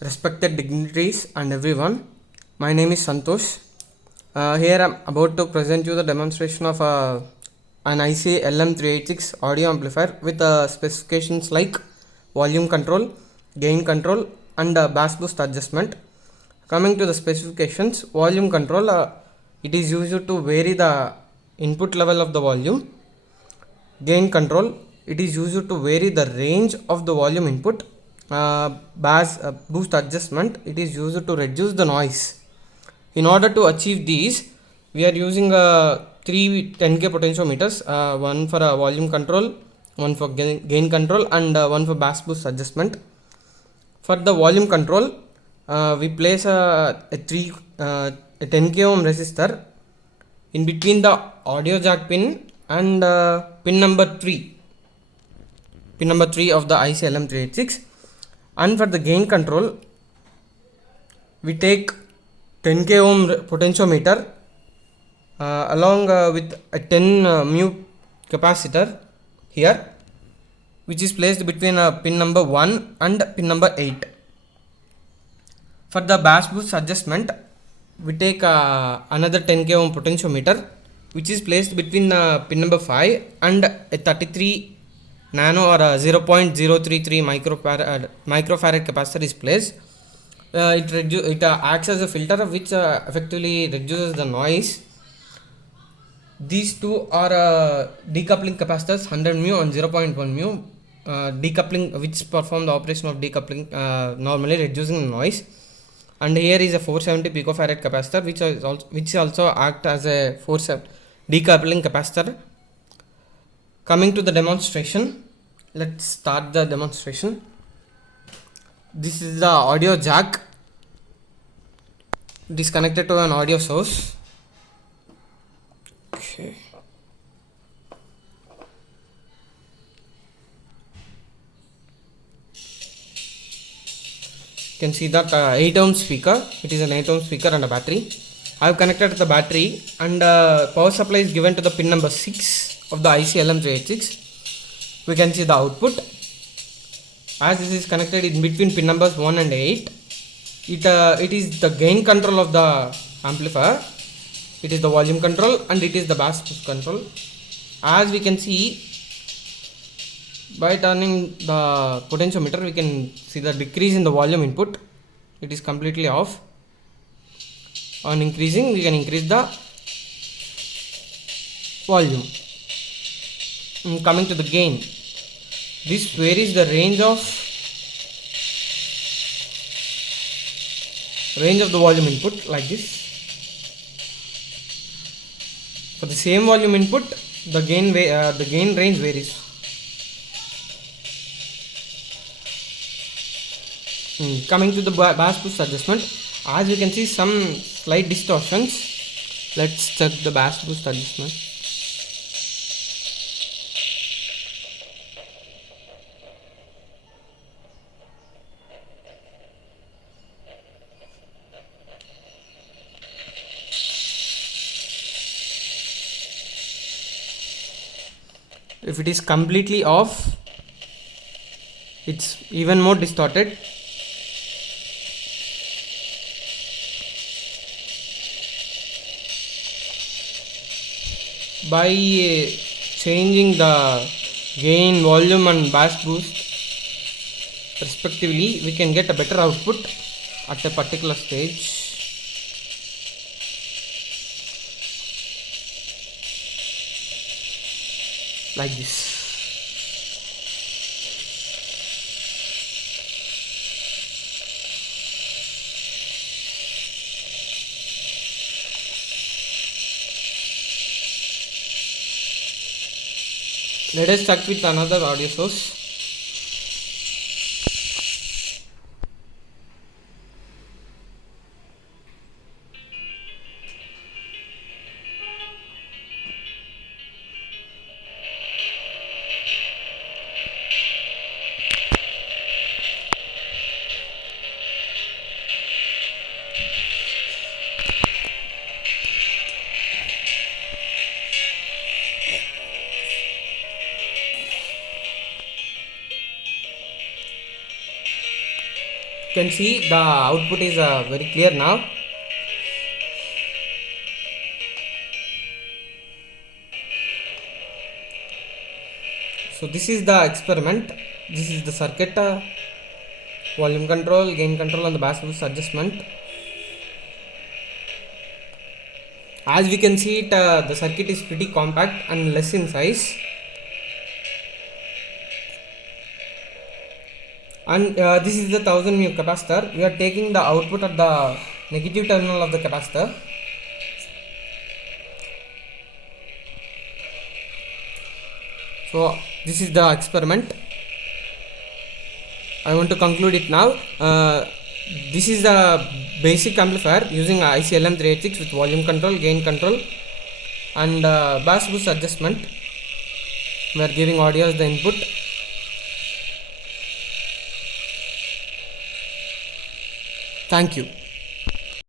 Respected dignitaries and everyone, my name is Santosh. Here I'm about to present you the demonstration of an IC LM386 audio amplifier with specifications like volume control, gain control and bass boost adjustment. Coming to the specifications, volume control, it is used to vary the input level of the volume. Gain control, it is used to vary the range of the volume input. Bass boost adjustment, it is used to reduce the noise. In order to achieve these, we are using three 10k potentiometers, one for volume control, one for gain control and one for bass boost adjustment. For the volume control, we place a 10k ohm resistor in between the audio jack pin and pin number 3 of the IC LM386. And for the gain control, we take 10k ohm potentiometer along with a 10 mu capacitor here, which is placed between pin number 1 and pin number 8. For the bass boost adjustment, we take another 10k ohm potentiometer, which is placed between pin number 5 and a 33 nano or 0.033 microfarad capacitor is placed. It acts as a filter which effectively reduces the noise. These two are decoupling capacitors 100 mu and 0.1 mu, decoupling, which perform the operation of decoupling, normally reducing the noise. And here is a 470 picofarad capacitor which also act as a decoupling capacitor. Coming to the demonstration, let's start the demonstration. This is the audio jack. It is connected to an audio source. Okay. You can see that 8 ohm speaker. It is an 8 ohm speaker and a battery. I have connected the battery and power supply is given to the pin number 6 of the IC LM386. We can see the output. As this is connected in between pin numbers 1 and 8, it is the gain control of the amplifier, it is the volume control and it is the bass boost control. As we can see, by turning the potentiometer, we can see the decrease in the volume input. It is completely off. On increasing, we can increase the volume. Coming to the gain, this varies the range of the volume input like this. For the same volume input, the gain range varies. Coming to the bass boost adjustment, as you can see some slight distortions. Let's check the bass boost adjustment. If it is completely off, it's even more distorted. By changing the gain, volume and bass boost respectively, we can get a better output at a particular stage. Like this. Let us check with another audio source. can see the output is very clear now. So this is the experiment. This is the circuit, volume control, gain control, and the bass boost adjustment. As we can see it, the circuit is pretty compact and less in size. And this is the 1000 mA capacitor. We are taking the output at the negative terminal of the capacitor. So this is the experiment. I want to conclude it now. This is the basic amplifier using IC LM386 with volume control, gain control, and bass boost adjustment. We are giving audio as the input. Thank you.